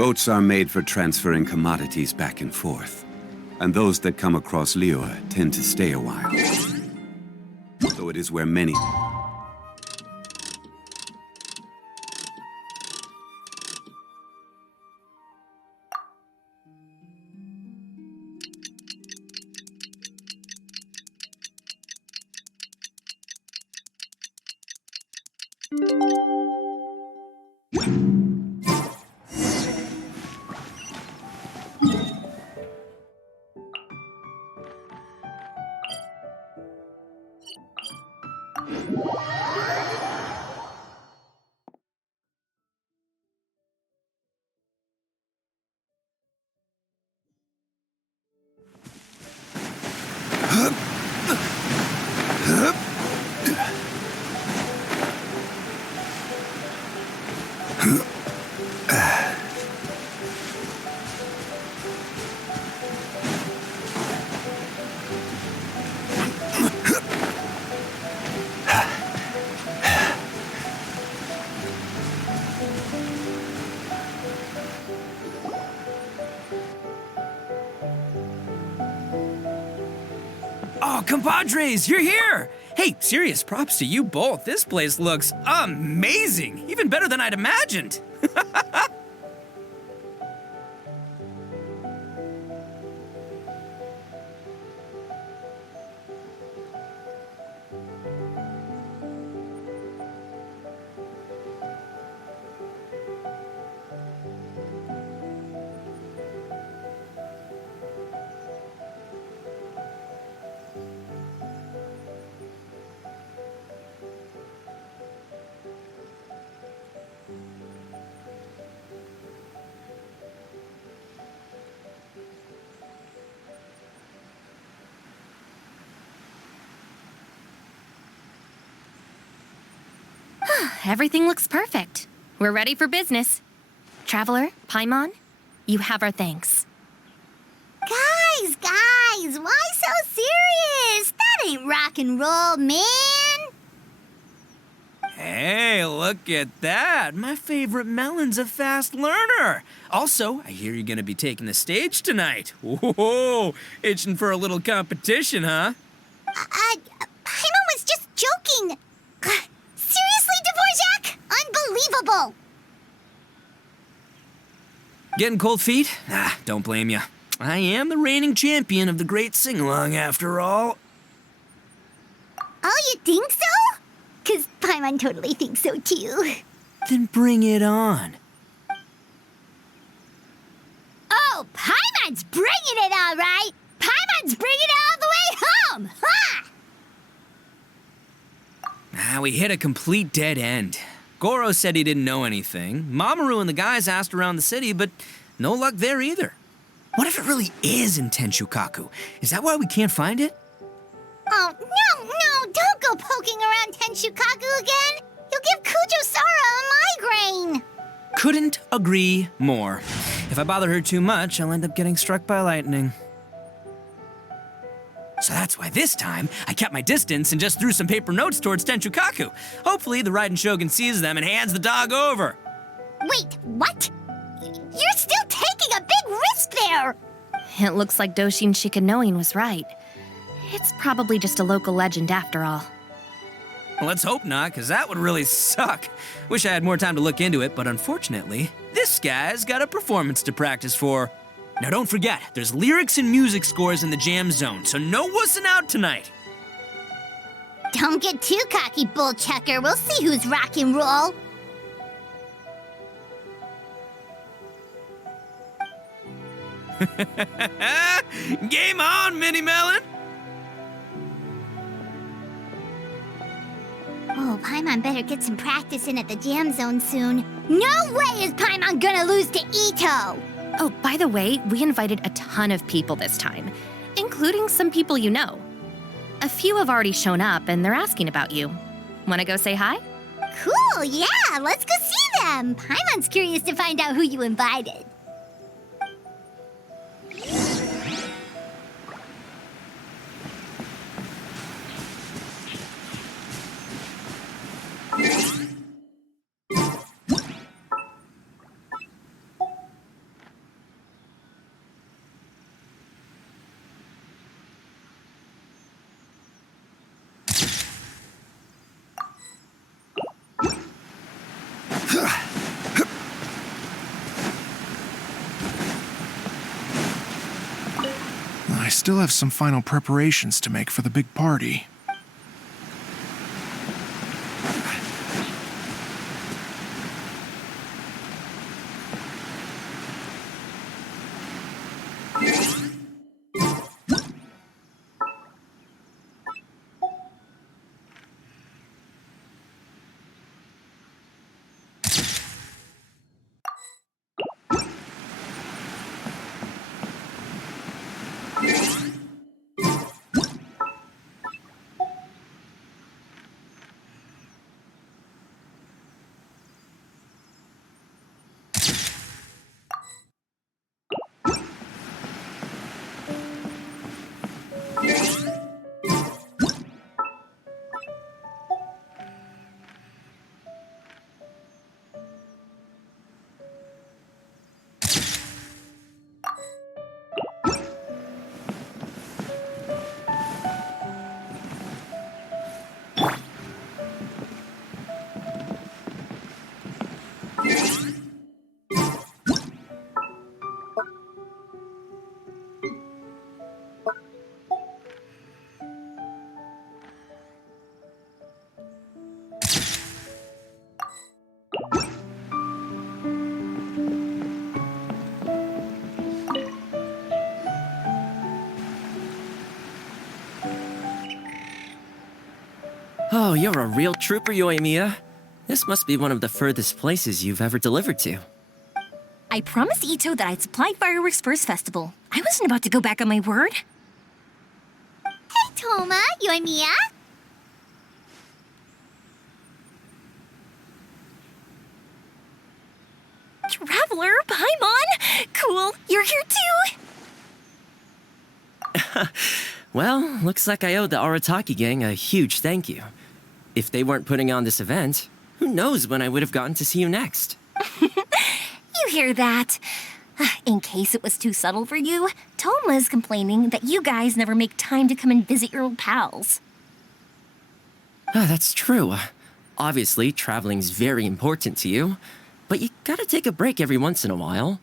Boats are made for transferring commodities back and forth. And those that come across Liyue tend to stay a while. So it is where many... Oh, compadres, you're here! Hey, serious props to you both. This place looks amazing! Even better than I'd imagined! Everything looks perfect. We're ready for business. Traveler, Paimon, you have our thanks. Guys, why so serious? That ain't rock and roll, man. Hey, look at that! My favorite melon's a fast learner! Also, I hear you're gonna be taking the stage tonight. Whoa, itching for a little competition, huh? Paimon was just joking. Seriously, Dvorak? Unbelievable! Getting cold feet? Ah, don't blame you. I am the reigning champion of the Great Sing-Along, after all. Oh, you think so? 'Cause Paimon totally thinks so, too. Then bring it on. Oh, Paimon's bringing it all right! Paimon's bringing it all the way home! Ha! We hit a complete dead end. Goro said he didn't know anything. Mamoru and the guys asked around the city, but no luck there either. What if it really is in Tenshukaku? Is that why we can't find it? Oh, no, don't go poking around Tenshukaku again! You'll give Kujo-Sara a migraine! Couldn't agree more. If I bother her too much, I'll end up getting struck by lightning. So that's why this time, I kept my distance and just threw some paper notes towards Tenshukaku. Hopefully, the Raiden Shogun sees them and hands the dog over. Wait, what? You're still taking a big risk there! It looks like Doshin Shikanoin was right. It's probably just a local legend after all. Well, let's hope not, because that would really suck. Wish I had more time to look into it, but unfortunately, this guy's got a performance to practice for. Now don't forget, there's lyrics and music scores in the jam zone, so no wussing out tonight. Don't get too cocky, bullchucker. We'll see who's rock and roll. Game on, Mini Melon! Oh, Paimon better get some practice in at the jam zone soon. No way is Paimon gonna lose to Ito! Oh, by the way, we invited a ton of people this time, including some people you know. A few have already shown up and they're asking about you. Wanna go say hi? Cool, yeah, let's go see them. Paimon's curious to find out who you invited. still have some final preparations to make for the big party. Oh, you're a real trooper, Yoimiya. This must be one of the furthest places you've ever delivered to. I promised Ito that I'd supply fireworks for his festival. I wasn't about to go back on my word. Hey, Toma, Yoimiya. Traveler, Paimon! Cool, you're here too! Well, looks like I owe the Arataki gang a huge thank you. If they weren't putting on this event, who knows when I would have gotten to see you next. You hear that? In case it was too subtle for you, Toma's complaining that you guys never make time to come and visit your old pals. That's true. Obviously, traveling's very important to you, but you gotta take a break every once in a while.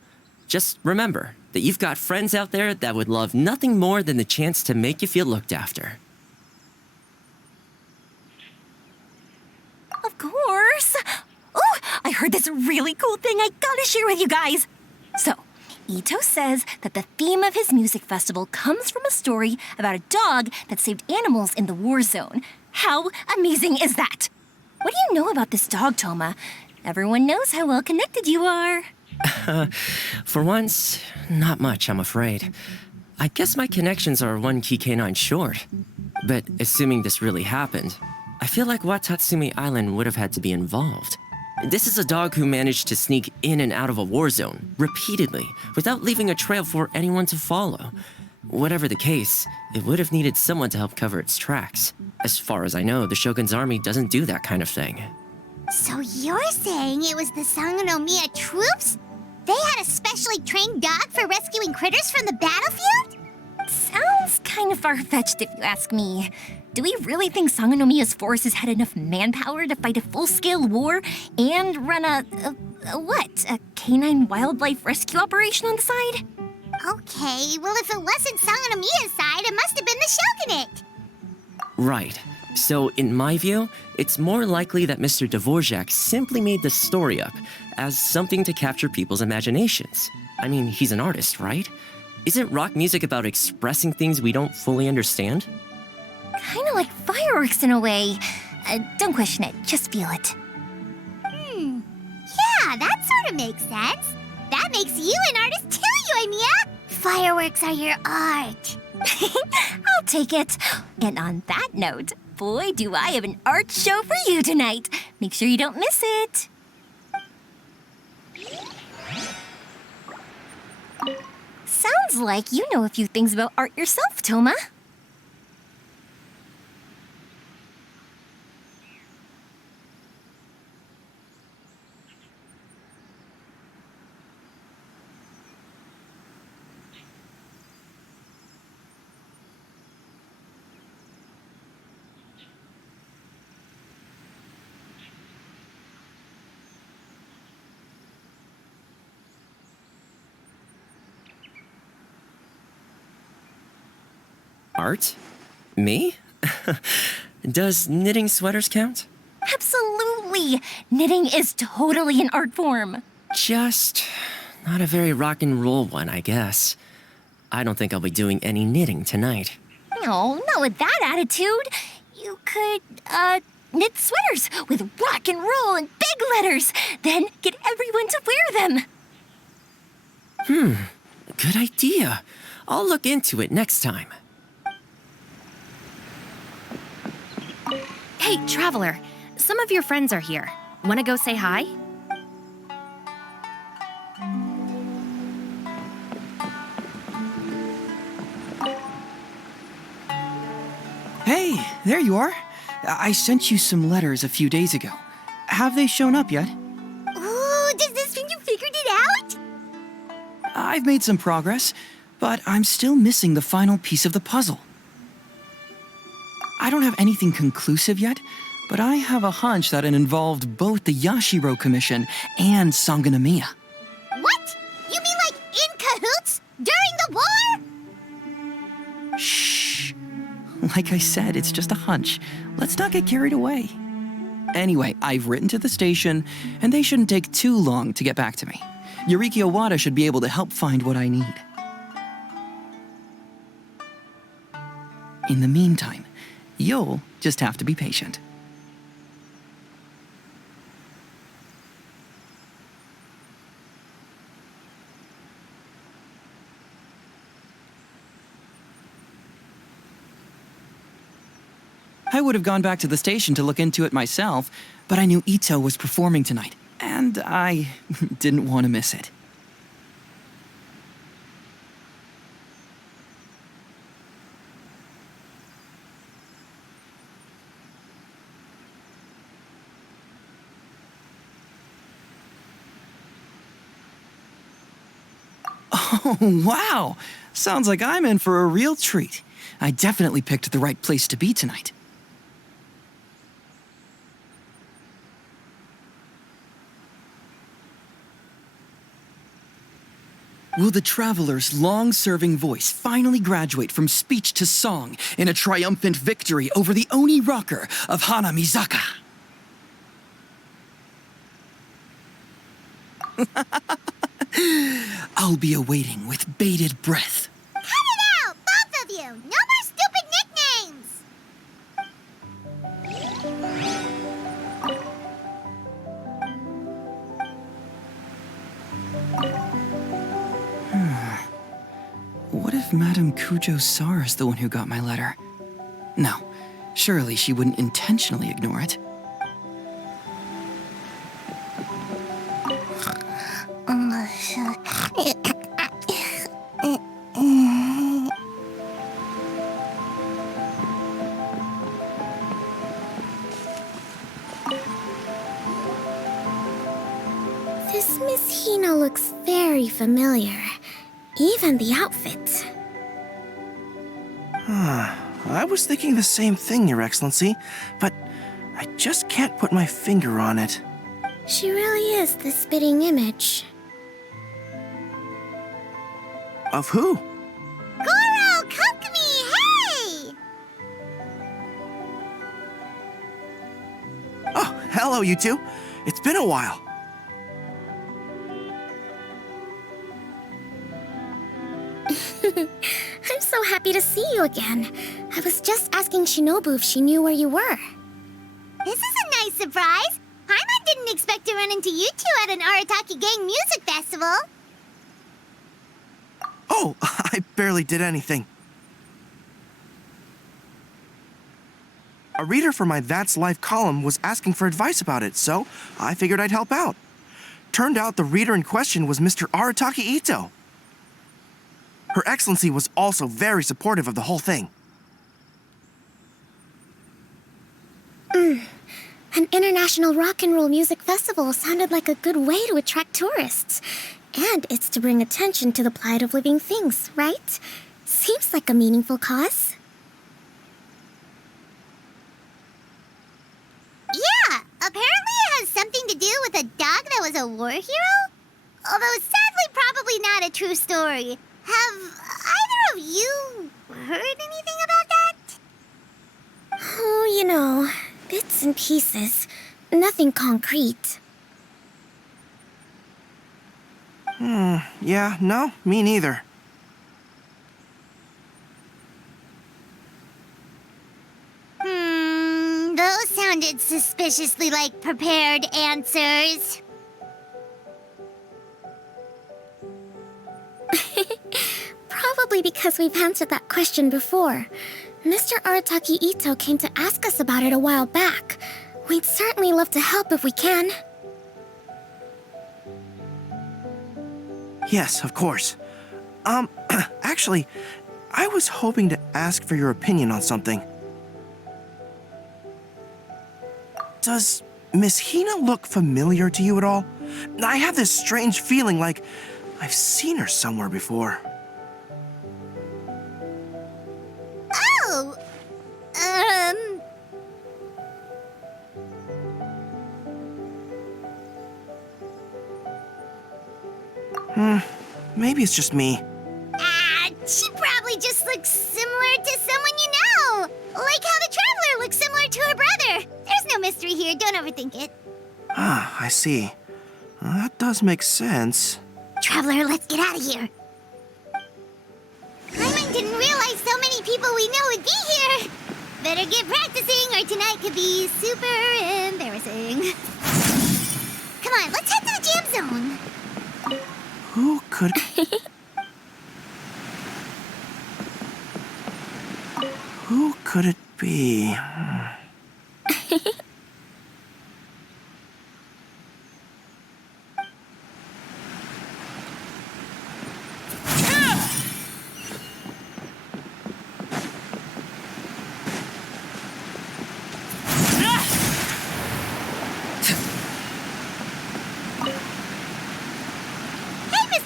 Just remember that you've got friends out there that would love nothing more than the chance to make you feel looked after. Of course. Oh, I heard this really cool thing I gotta share with you guys. So, Ito says that the theme of his music festival comes from a story about a dog that saved animals in the war zone. How amazing is that? What do you know about this dog, Toma? Everyone knows how well connected you are. For once, not much, I'm afraid. I guess my connections are one key canine short. But assuming this really happened, I feel like Watatsumi Island would have had to be involved. This is a dog who managed to sneak in and out of a war zone, repeatedly, without leaving a trail for anyone to follow. Whatever the case, it would have needed someone to help cover its tracks. As far as I know, the Shogun's army doesn't do that kind of thing. So you're saying it was the Sangonomiya troops? They had a specially trained dog for rescuing critters from the battlefield? Sounds kind of far-fetched if you ask me. Do we really think Sangonomiya's forces had enough manpower to fight a full-scale war and run a canine wildlife rescue operation on the side? Okay, well if it wasn't Sangonomiya's side, it must have been the Shogunate. Right. So, in my view, it's more likely that Mr. Dvorak simply made the story up as something to capture people's imaginations. I mean, he's an artist, right? Isn't rock music about expressing things we don't fully understand? Kind of like fireworks in a way. Don't question it, just feel it. Yeah, that sort of makes sense. That makes you an artist too, Yoimiya. Fireworks are your art. I'll take it. And on that note, boy, do I have an art show for you tonight. Make sure you don't miss it. Sounds like you know a few things about art yourself, Toma. Art? Me? Does knitting sweaters count? Absolutely! Knitting is totally an art form. Just not a very rock and roll one, I guess. I don't think I'll be doing any knitting tonight. No, not with that attitude. You could, knit sweaters with rock and roll and big letters, then get everyone to wear them. Good idea. I'll look into it next time. Hey, Traveler, some of your friends are here. Want to go say hi? Hey, there you are. I sent you some letters a few days ago. Have they shown up yet? Ooh, does this mean you figured it out? I've made some progress, but I'm still missing the final piece of the puzzle. I don't have anything conclusive yet, but I have a hunch that it involved both the Yashiro Commission and Sangonomiya. What? You mean like in cahoots? During the war? Shh. Like I said, it's just a hunch. Let's not get carried away. Anyway, I've written to the station, and they shouldn't take too long to get back to me. Yuriki Owada should be able to help find what I need. In the meantime, you'll just have to be patient. I would have gone back to the station to look into it myself, but I knew Ito was performing tonight, and I didn't want to miss it. Oh, wow! Sounds like I'm in for a real treat. I definitely picked the right place to be tonight. Will the Traveler's long-serving voice finally graduate from speech to song in a triumphant victory over the Oni rocker of Hanamizaka? I'll be awaiting with bated breath. Cut it out, both of you! No more stupid nicknames! What if Madame Kujo-Sar is the one who got my letter? No, surely she wouldn't intentionally ignore it. This Miss Hino looks very familiar. Even the outfit. I was thinking the same thing, Your Excellency, but I just can't put my finger on it. She really is the spitting image. Of who? Goro, Kokumi, hey! Oh, hello, you two. It's been a while. I'm so happy to see you again. I was just asking Shinobu if she knew where you were. This is a nice surprise. Paimon didn't expect to run into you two at an Arataki Gang music festival. Oh, I barely did anything. A reader for my That's Life column was asking for advice about it, so I figured I'd help out. Turned out the reader in question was Mr. Arataki Ito. Her Excellency was also very supportive of the whole thing. An international rock and roll music festival sounded like a good way to attract tourists. And it's to bring attention to the plight of living things, right? Seems like a meaningful cause. Yeah, apparently it has something to do with a dog that was a war hero? Although sadly probably not a true story. Have either of you heard anything about Oh, you know, bits and pieces. Nothing concrete. Yeah, no, me neither. Those sounded suspiciously like prepared answers. Probably because we've answered that question before. Mr. Arataki Ito came to ask us about it a while back. We'd certainly love to help if we can. Yes, of course. Actually, I was hoping to ask for your opinion on something. Does Miss Hina look familiar to you at all? I have this strange feeling like I've seen her somewhere before. Oh! Maybe it's just me. She probably just looks similar to someone you know. Like how the Traveler looks similar to her brother. There's no mystery here, don't overthink it. Ah, I see. That does make sense. Traveler, let's get out of here. Paimon didn't realize so many people we know would be here. Better get practicing or tonight could be super embarrassing. Come on, let's head to the jam zone. Who could... Who could it be?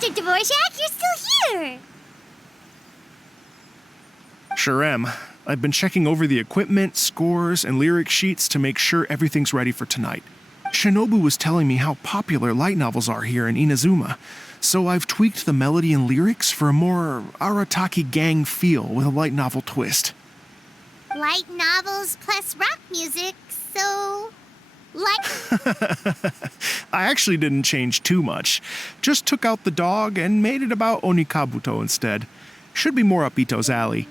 Mr. Dvorak, you're still here! Sure am. I've been checking over the equipment, scores, and lyric sheets to make sure everything's ready for tonight. Shinobu was telling me how popular light novels are here in Inazuma, so I've tweaked the melody and lyrics for a more Arataki gang feel with a light novel twist. Light novels plus rock music, so... I actually didn't change too much. Just took out the dog and made it about Onikabuto instead. Should be more up Ito's alley.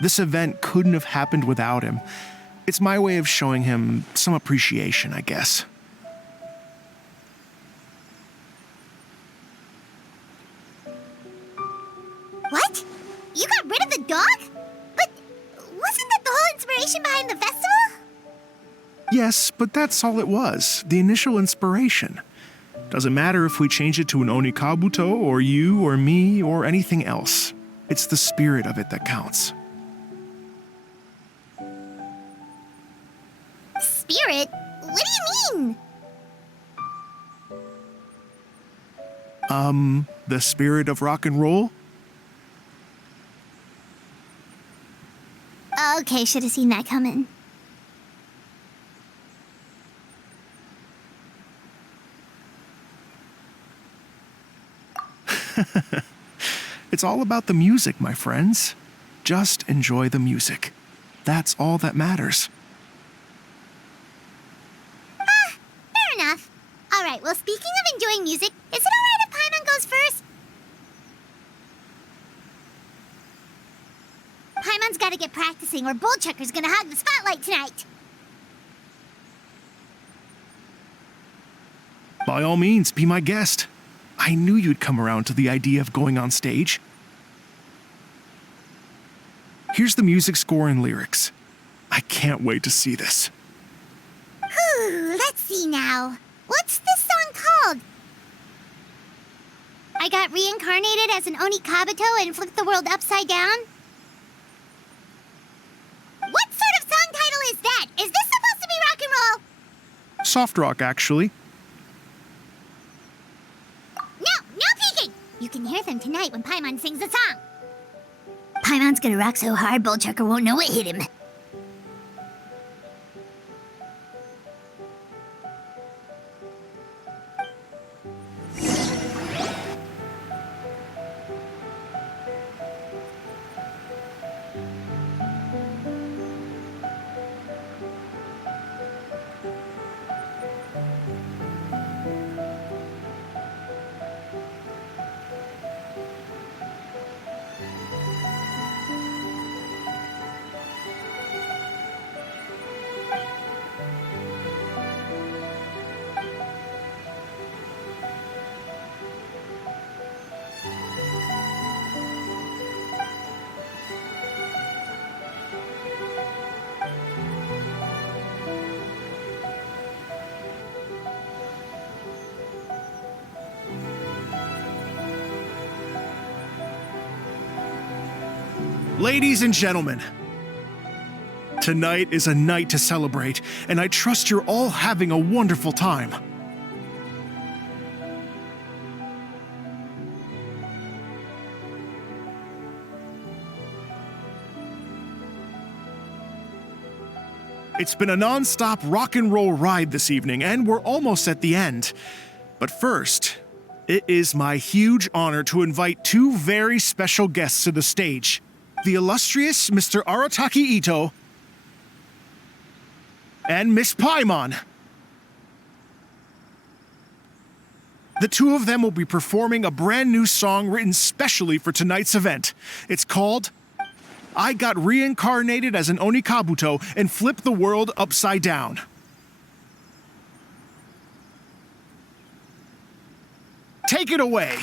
This event couldn't have happened without him. It's my way of showing him some appreciation, I guess. What? You got rid of the dog? But wasn't that the whole inspiration behind the festival? Yes, but that's all it was. The initial inspiration. Doesn't matter if we change it to an Onikabuto, or you, or me, or anything else. It's the spirit of it that counts. Spirit? What do you mean? The spirit of rock and roll? Okay, should have seen that coming. It's all about the music, my friends. Just enjoy the music. That's all that matters. Fair enough. Alright, well, speaking of enjoying music, is it alright if Paimon goes first? Paimon's gotta get practicing or Bullchucker's gonna hog the spotlight tonight. By all means, be my guest. I knew you'd come around to the idea of going on stage. Here's the music score and lyrics. I can't wait to see this. Whew, let's see now. What's this song called? I got reincarnated as an Onikabuto and flipped the world upside down? What sort of song title is that? Is this supposed to be rock and roll? Soft rock, actually. No peeking! You can hear them tonight when Paimon sings the song. Paimon's gonna rock so hard, Bullchucker won't know what hit him. Ladies and gentlemen, tonight is a night to celebrate, and I trust you're all having a wonderful time. It's been a non-stop rock and roll ride this evening, and we're almost at the end. But first, it is my huge honor to invite two very special guests to the stage. The illustrious Mr. Arataki Ito and Miss Paimon. The two of them will be performing a brand new song written specially for tonight's event. It's called I Got Reincarnated as an Onikabuto and Flipped the World Upside Down. Take it away.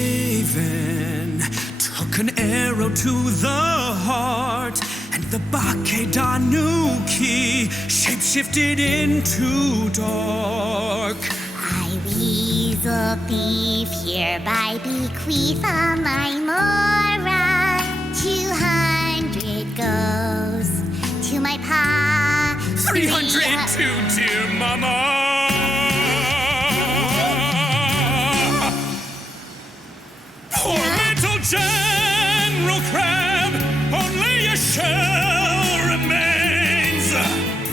Raven took an arrow to the heart, and the Bakedanuki shapeshifted into dark. I, weasel thief, hereby bequeath all my mora. 200 goes to my pa. 300 to dear mama. Poor little General Crab, only a shell remains.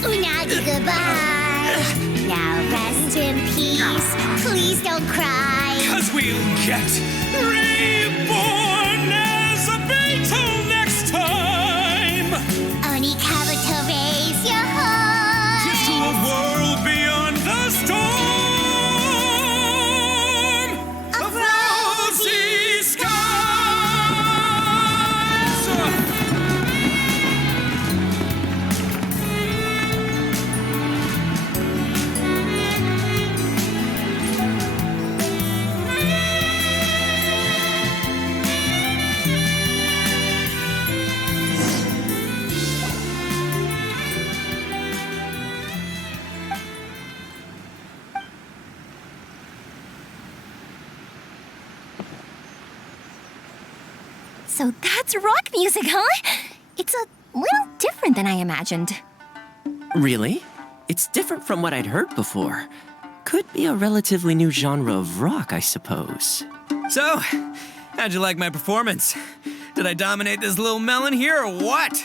Unagi, goodbye. Now rest in peace. Please don't cry. 'Cause we'll get reborn as a beetle next time. Onikabuto, raise your heart. Here's to a world beyond the storm of rosy skies. So that's rock music, huh? It's a little different than I imagined. Really? It's different from what I'd heard before. Could be a relatively new genre of rock, I suppose. So, how'd you like my performance? Did I dominate this little melon here or what?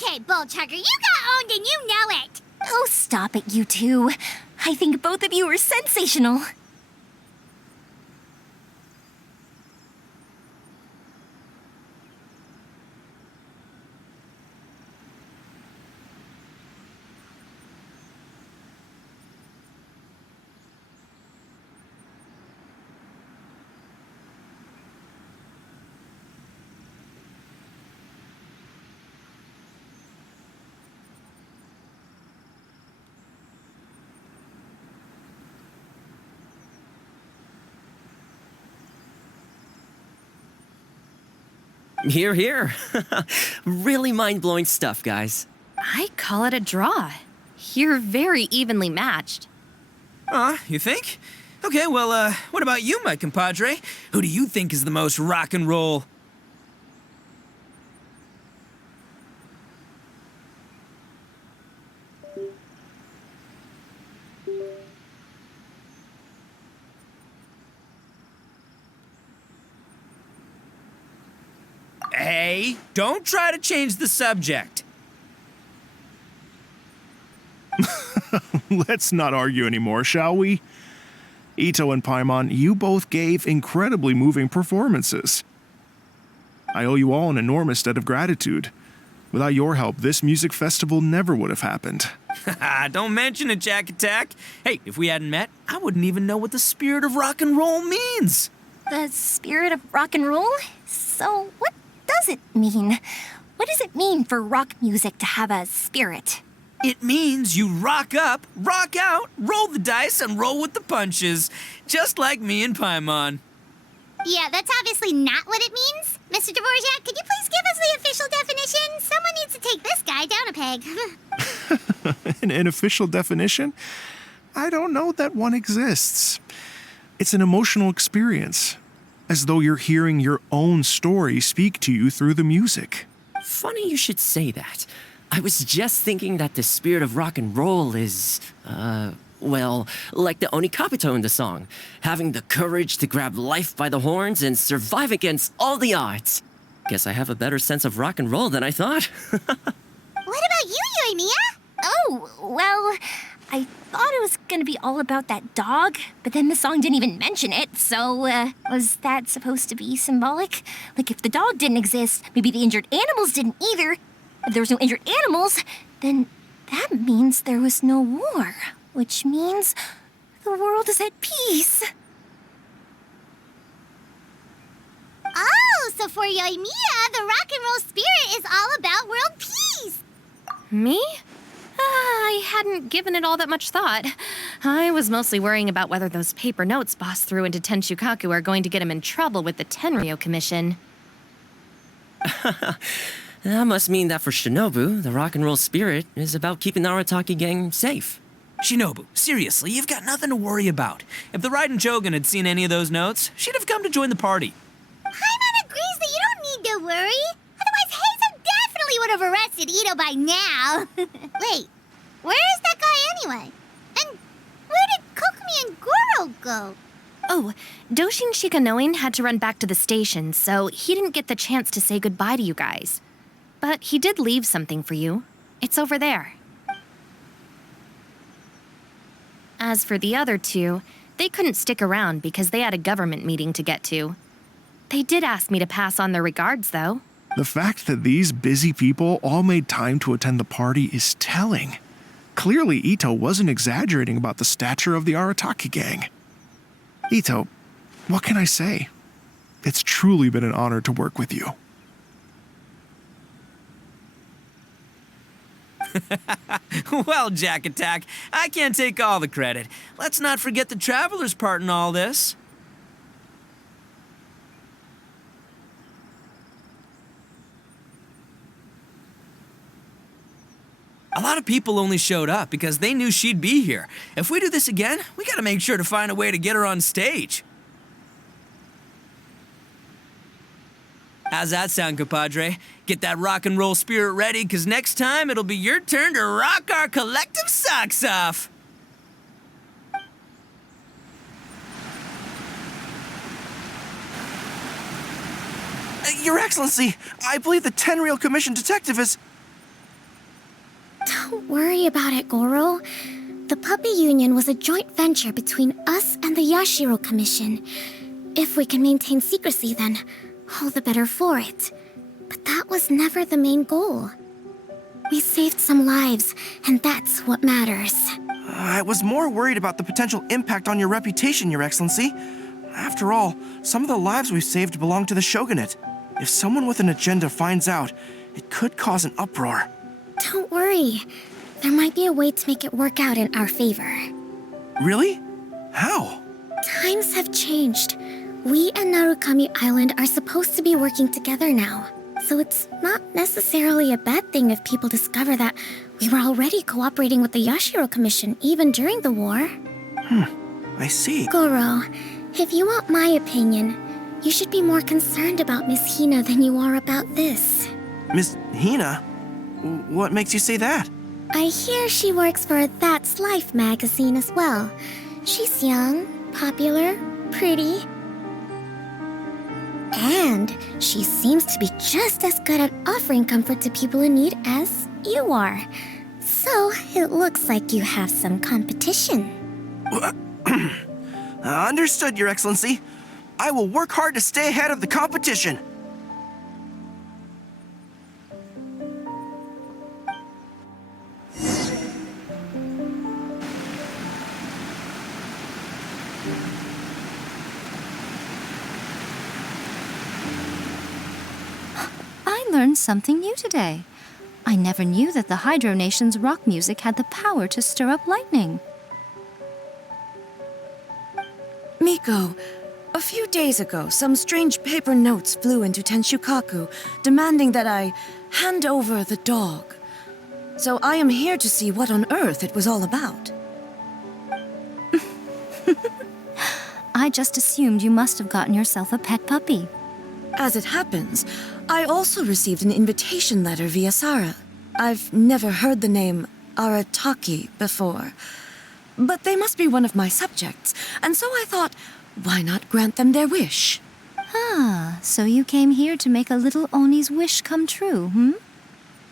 Okay, Bullchugger, you got owned and you know it! Oh, stop it, you two. I think both of you are sensational. Here, here. Really mind-blowing stuff, guys. I call it a draw. You're very evenly matched. You think? Okay, well, what about you, my compadre? Who do you think is the most rock and roll? Hey, don't try to change the subject. Let's not argue anymore, shall we? Ito and Paimon, you both gave incredibly moving performances. I owe you all an enormous debt of gratitude. Without your help, this music festival never would have happened. Don't mention it, Jack Attack. Hey, if we hadn't met, I wouldn't even know what the spirit of rock and roll means. The spirit of rock and roll? So, what does it mean? What does it mean for rock music to have a spirit? It means you rock up, rock out, roll the dice, and roll with the punches. Just like me and Paimon. Yeah, that's obviously not what it means. Mr. Dvorak, could you please give us the official definition? Someone needs to take this guy down a peg. An official definition? I don't know that one exists. It's an emotional experience, as though you're hearing your own story speak to you through the music. Funny you should say that. I was just thinking that the spirit of rock and roll is, well, like the Onikapito in the song. Having the courage to grab life by the horns and survive against all the odds. Guess I have a better sense of rock and roll than I thought. What about you, Yoimiya? Oh, well, I thought it was gonna be all about that dog, but then the song didn't even mention it, so, was that supposed to be symbolic? Like, if the dog didn't exist, maybe the injured animals didn't either. If there was no injured animals, then that means there was no war, which means the world is at peace. Oh, so for Yoimiya, the rock and roll spirit is all about world peace. Me? I hadn't given it all that much thought. I was mostly worrying about whether those paper notes Boss threw into Tenshukaku are going to get him in trouble with the Tenryo Commission. That must mean that for Shinobu, the rock and roll spirit is about keeping the Arataki gang safe. Shinobu, seriously, you've got nothing to worry about. If the Raiden Shogun had seen any of those notes, she'd have come to join the party. Paimon agrees that you don't need to worry. Otherwise, Heizo definitely would have arrested Ito by now. Wait, where is that guy anyway? And where did Kokumi and Goro go? Oh, Doshin Shikanoin had to run back to the station, so he didn't get the chance to say goodbye to you guys. But he did leave something for you. It's over there. As for the other two, they couldn't stick around because they had a government meeting to get to. They did ask me to pass on their regards, though. The fact that these busy people all made time to attend the party is telling. Clearly, Ito wasn't exaggerating about the stature of the Arataki gang. Ito, what can I say? It's truly been an honor to work with you. Well, Jack Attack, I can't take all the credit. Let's not forget the Traveler's part in all this. A lot of people only showed up because they knew she'd be here. If we do this again, we gotta make sure to find a way to get her on stage. How's that sound, compadre? Get that rock and roll spirit ready, because next time it'll be your turn to rock our collective socks off. Your Excellency, I believe the Tenryo Commission detective is... worry about it, Goro. The puppy union was a joint venture between us and the Yashiro Commission. If we can maintain secrecy, then all the better for it. But that was never the main goal. We saved some lives, and that's what matters. I was more worried about the potential impact on your reputation, Your Excellency. After all, some of the lives we've saved belong to the Shogunate. If someone with an agenda finds out, it could cause an uproar. Don't worry. There might be a way to make it work out in our favor. Really? How? Times have changed. We and Narukami Island are supposed to be working together now. So it's not necessarily a bad thing if people discover that we were already cooperating with the Yashiro Commission even during the war. I see. Goro, if you want my opinion, you should be more concerned about Miss Hina than you are about this. Miss Hina? What makes you say that? I hear she works for That's Life magazine as well. She's young, popular, pretty. And she seems to be just as good at offering comfort to people in need as you are. So it looks like you have some competition. Understood, Your Excellency. I will work hard to stay ahead of the competition. I learned something new today. I never knew that the Hydro Nation's rock music had the power to stir up lightning. Miko, a few days ago, some strange paper notes flew into Tenshukaku, demanding that I hand over the dog. So I am here to see what on earth it was all about. I just assumed you must have gotten yourself a pet puppy. As it happens, I also received an invitation letter via Sara. I've never heard the name Arataki before, but they must be one of my subjects, and so I thought, why not grant them their wish? Ah, so you came here to make a little Oni's wish come true, hmm?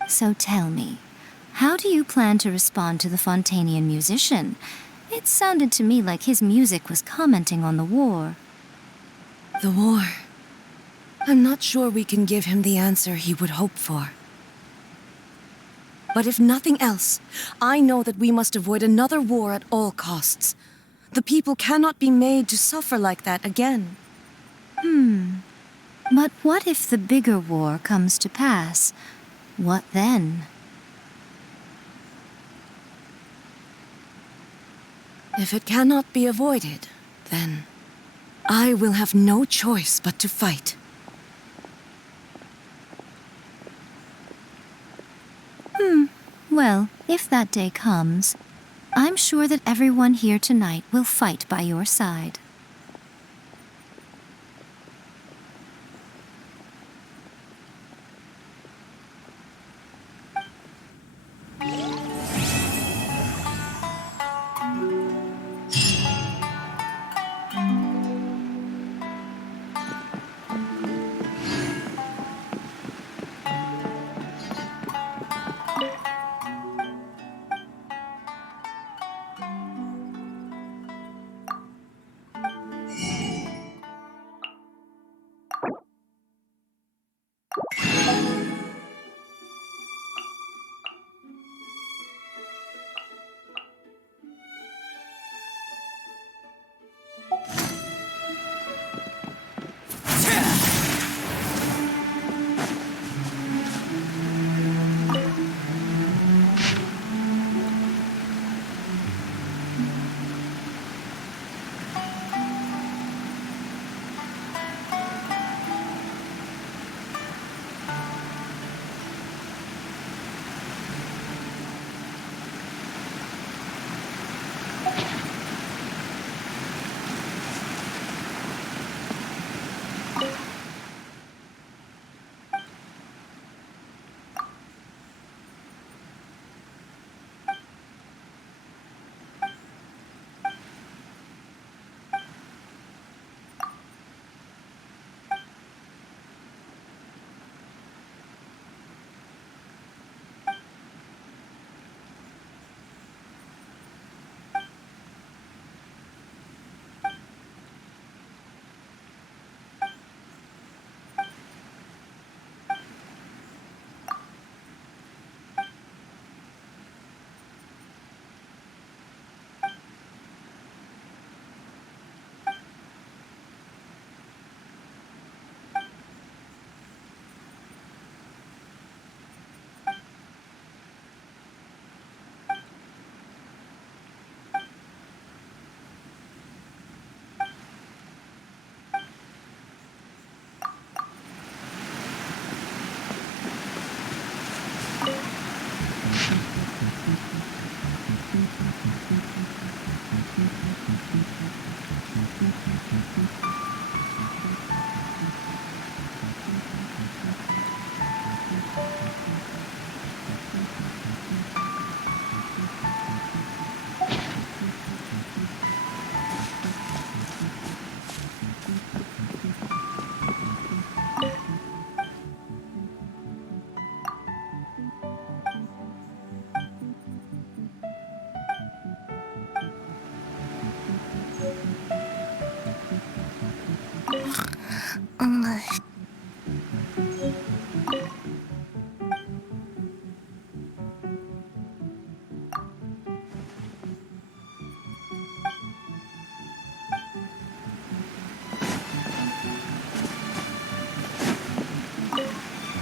So tell me, how do you plan to respond to the Fontanian musician? It sounded to me like his music was commenting on the war. The war. I'm not sure we can give him the answer he would hope for. But if nothing else, I know that we must avoid another war at all costs. The people cannot be made to suffer like that again. But what if the bigger war comes to pass? What then? If it cannot be avoided, then I will have no choice but to fight. Well, if that day comes, I'm sure that everyone here tonight will fight by your side.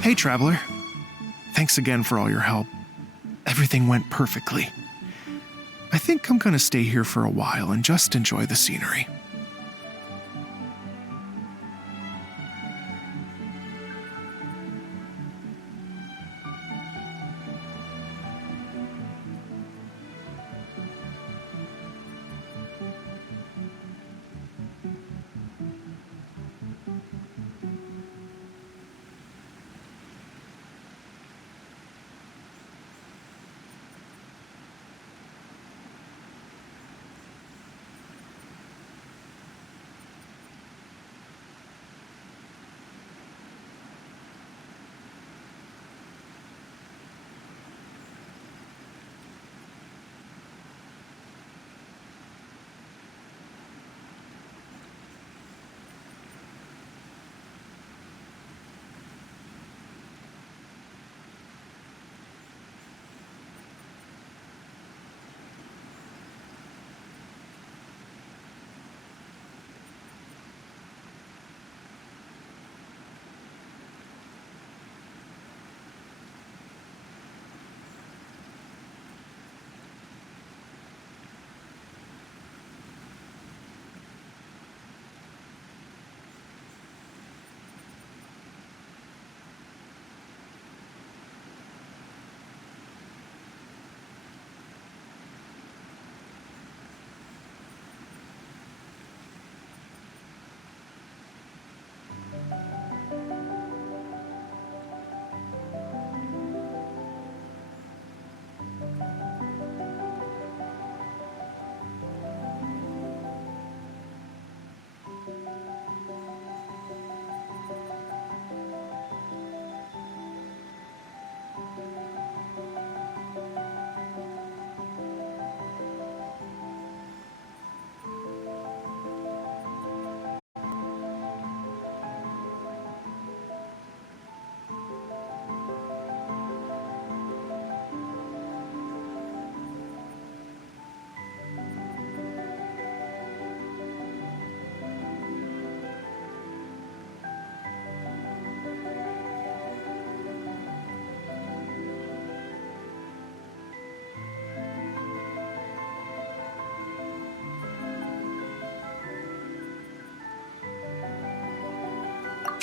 Hey, Traveler. Thanks again for all your help. Everything went perfectly. I think I'm gonna stay here for a while and just enjoy the scenery.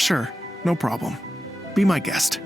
Sure, no problem. Be my guest.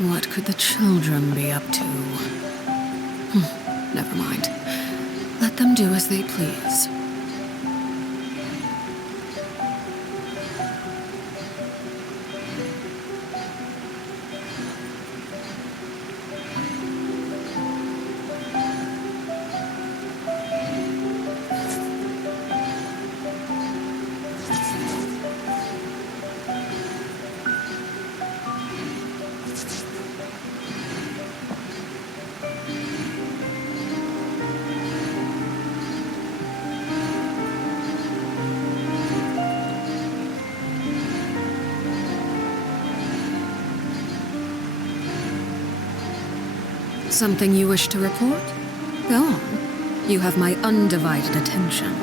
What could the children be up to? Never mind. Let them do as they please. Something you wish to report? Go on. You have my undivided attention.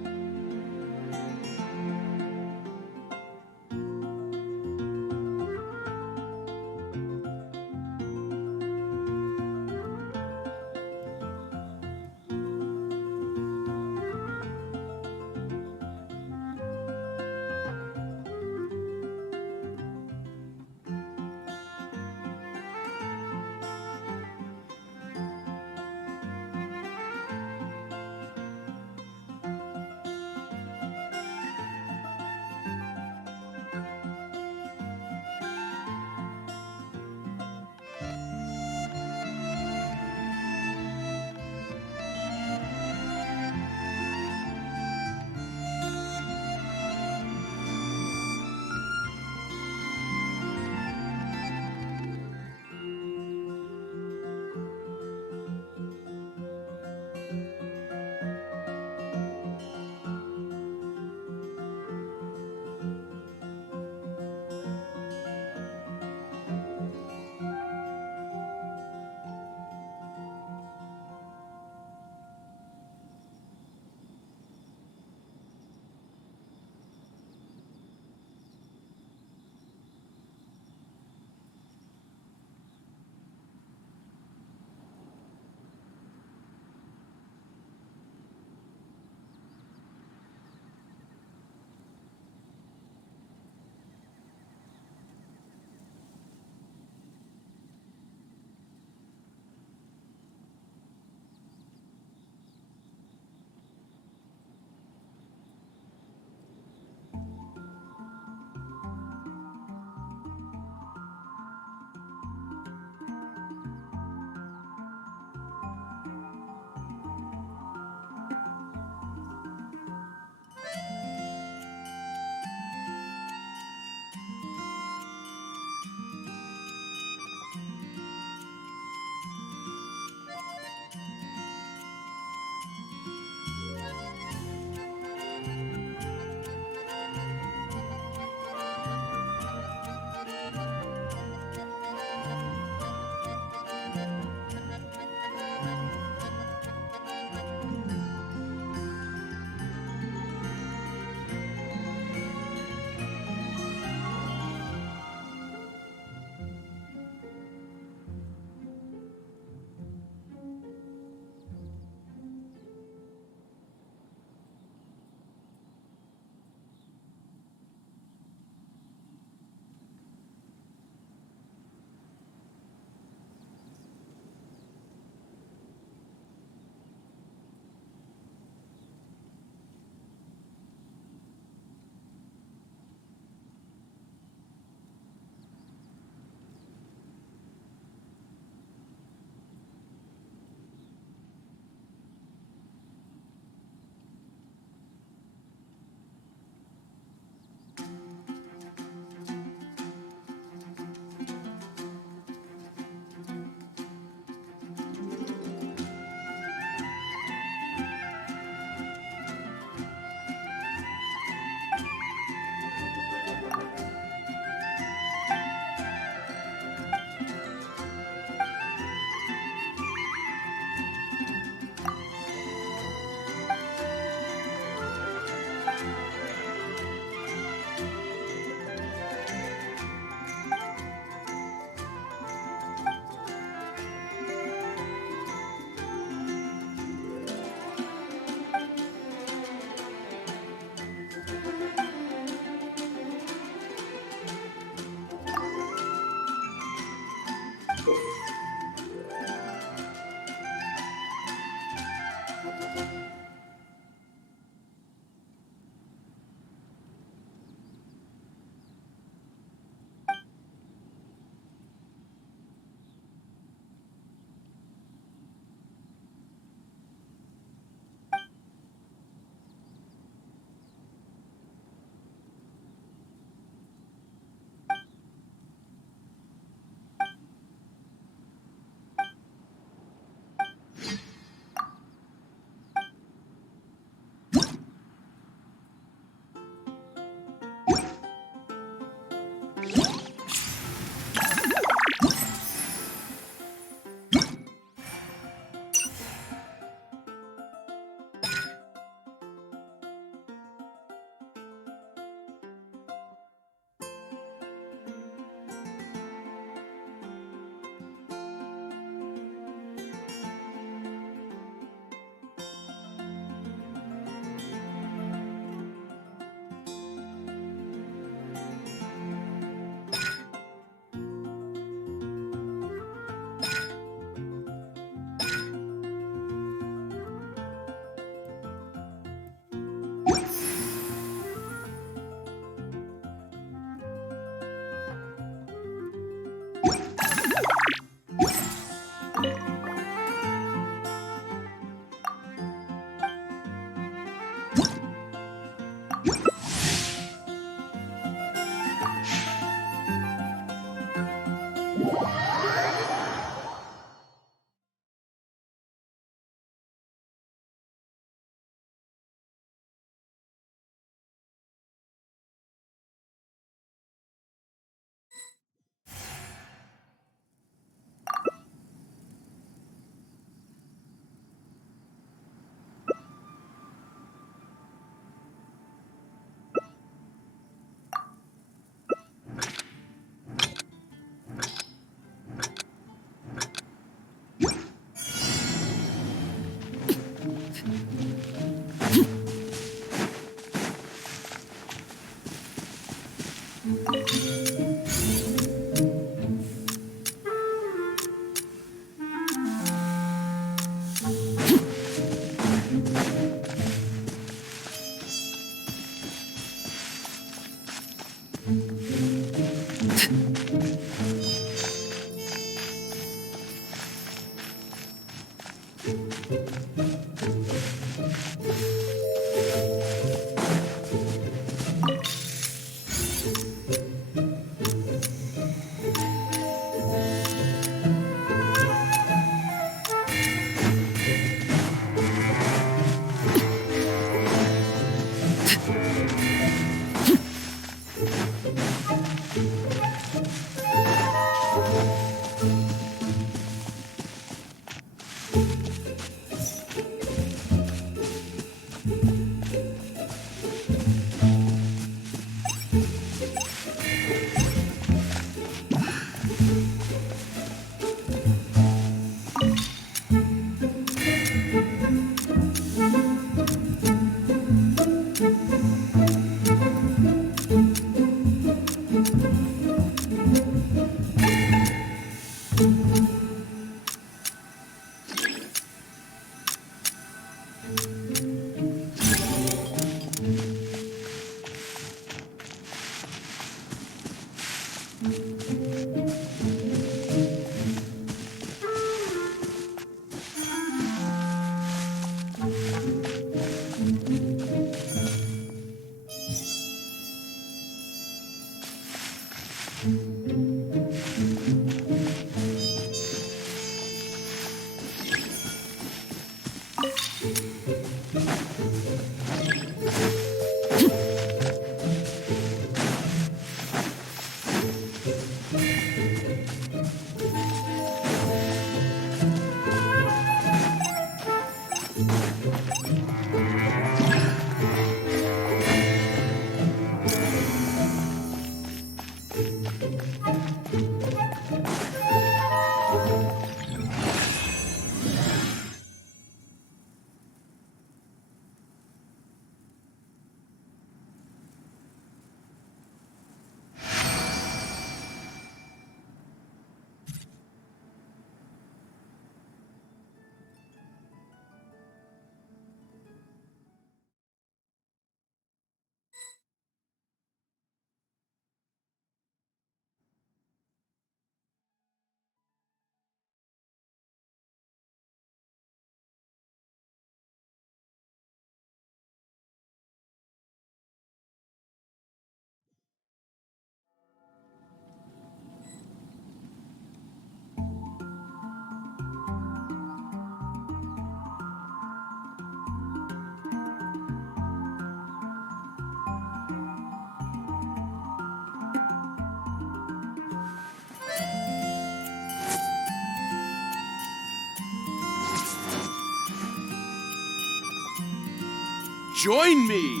Join me!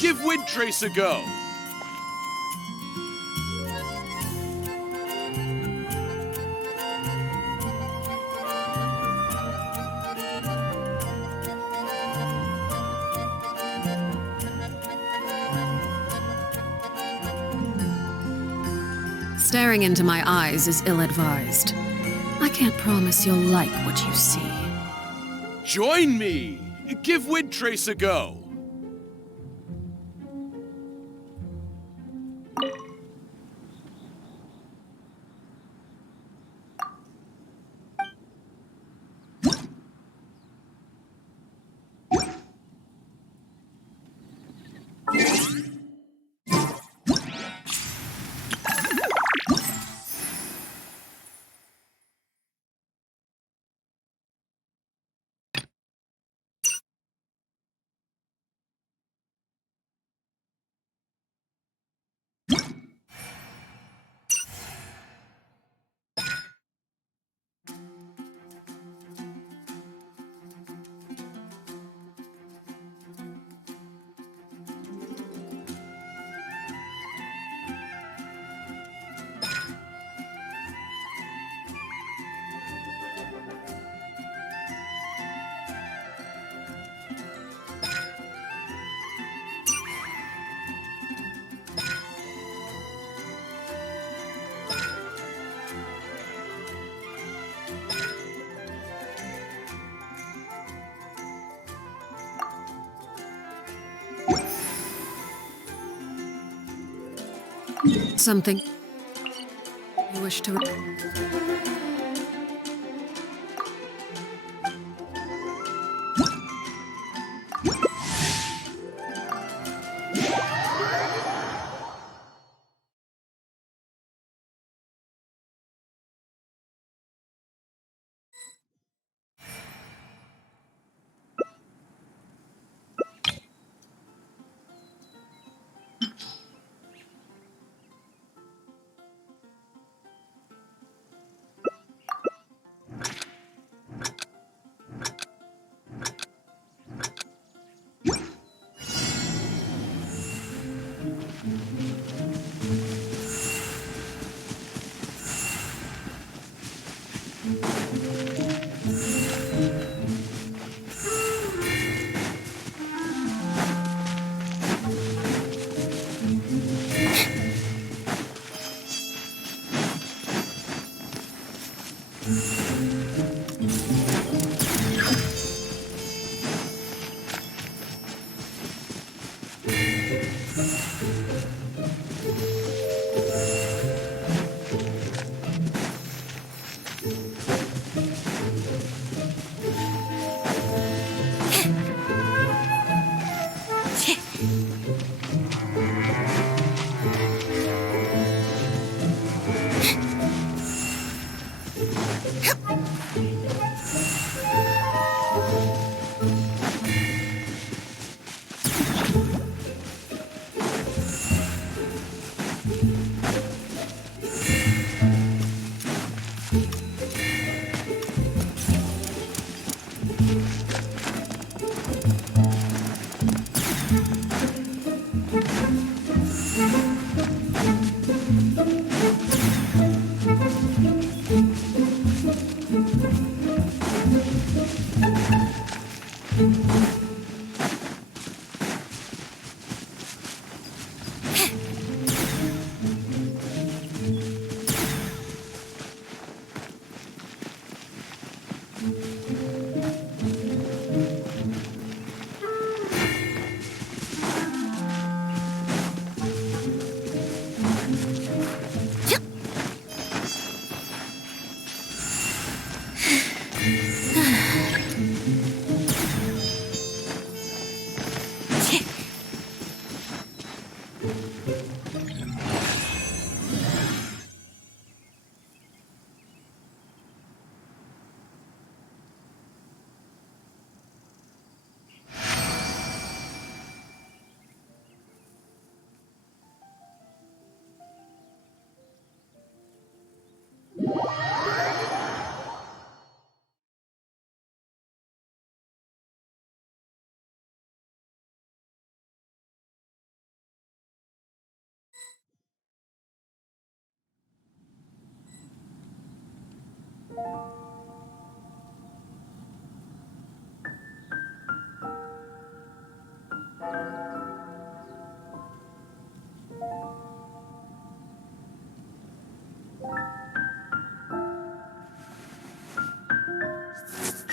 Give Windtrace a go! Staring into my eyes is ill-advised. I can't promise you'll like what you see. Join me! Give Windtrace a go! Something you wish to...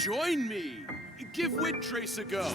Join me! Give Windtrace a go!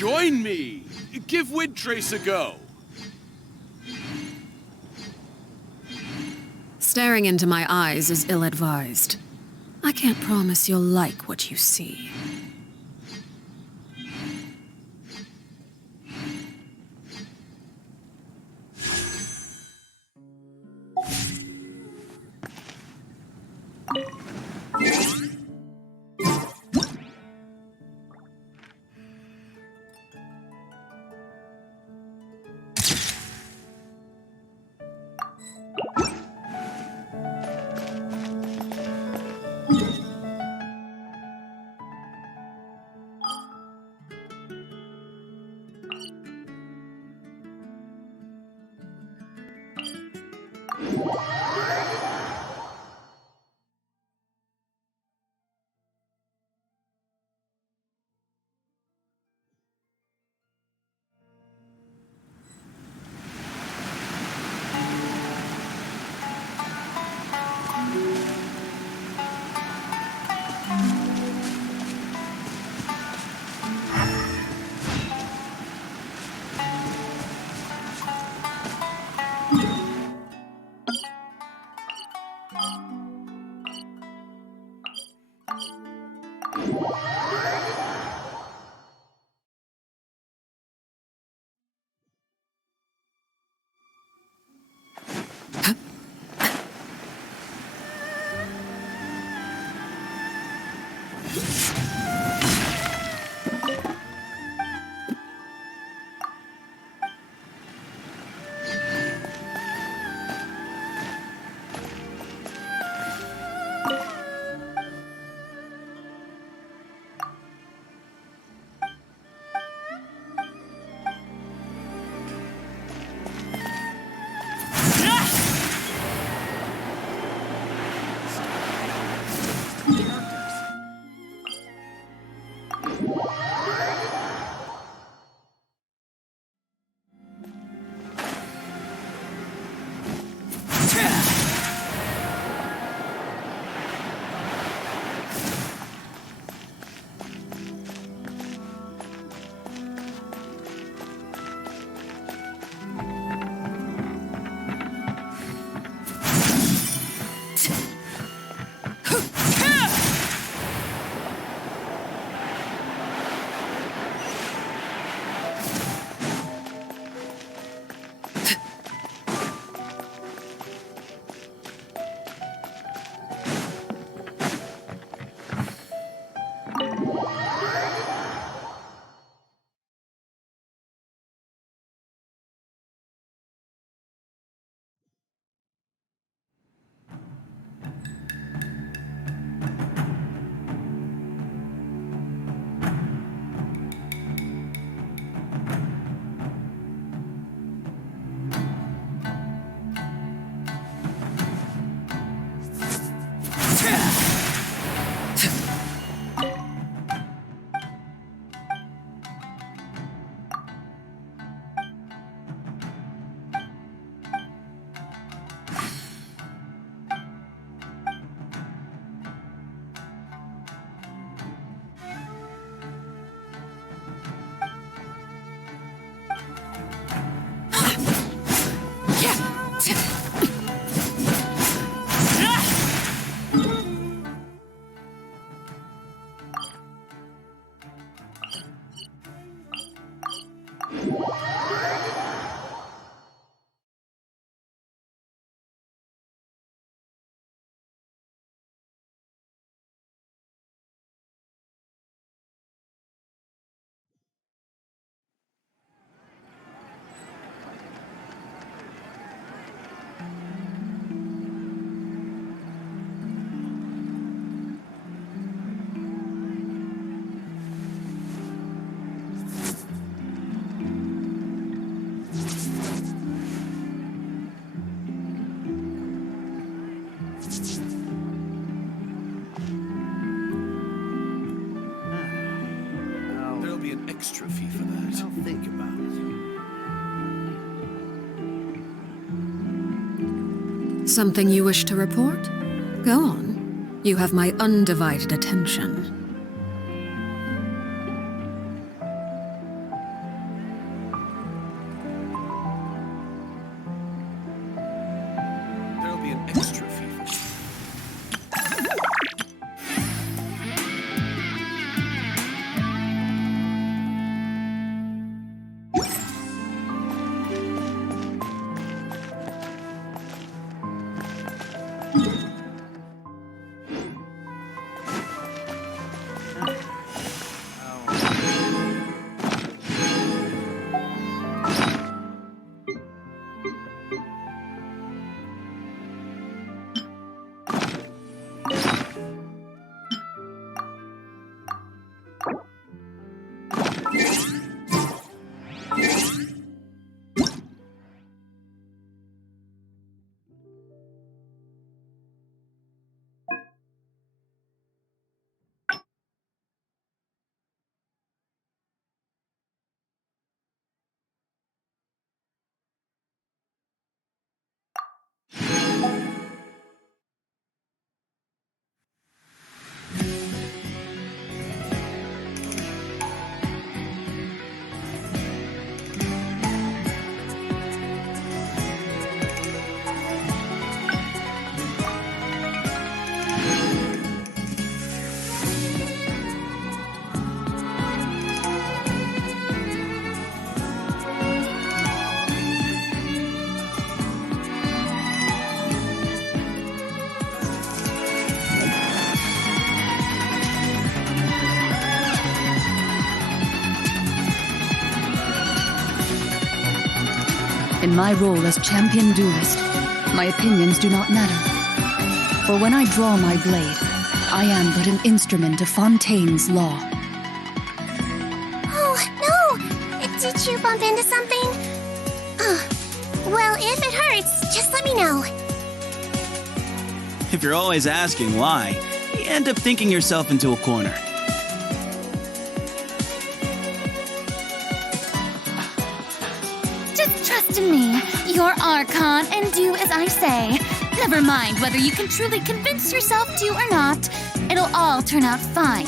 Join me! Give Windtrace a go! Staring into my eyes is ill-advised. I can't promise you'll like what you see. There'll be an extra fee for that. I'll think about it. Something you wish to report? Go on. You have my undivided attention. There'll be an extra fee for that. In my role as champion duelist, my opinions do not matter. For when I draw my blade, I am but an instrument of Fontaine's law. Oh, no! Did you bump into something? Well, if it hurts, just let me know. If you're always asking why, you end up thinking yourself into a corner. Just trust in me. You're Archon, and do as I say. Never mind whether you can truly convince yourself to or not. It'll all turn out fine.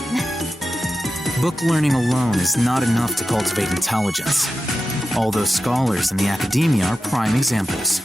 Book learning alone is not enough to cultivate intelligence. All those scholars in the academia are prime examples.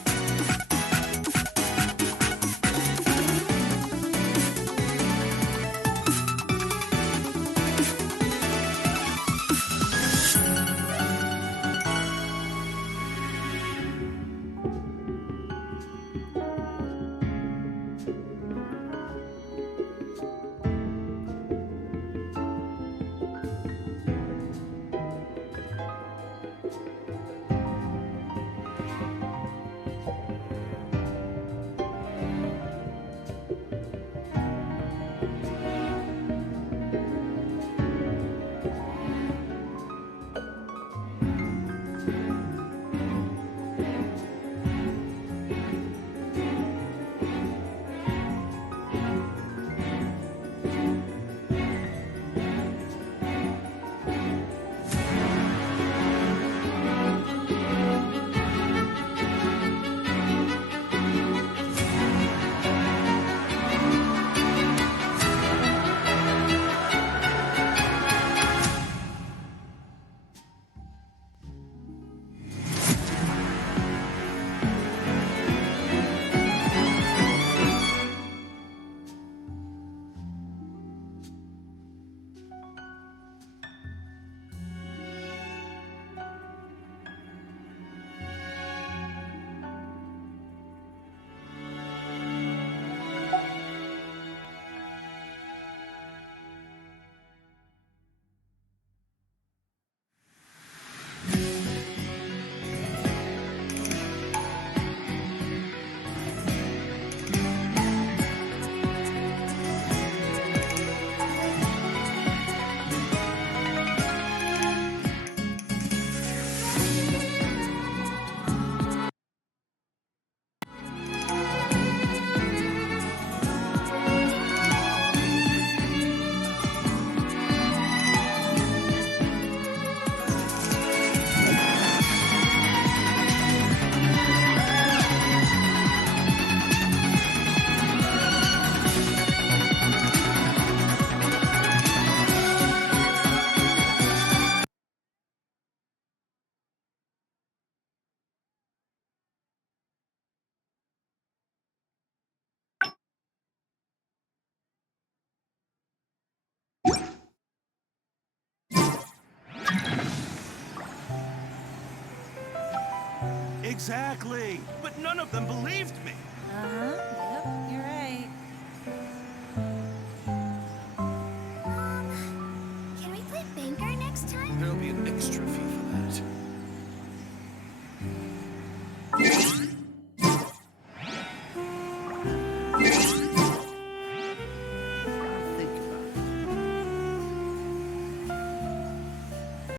Exactly! But none of them believed me! Yep, you're right.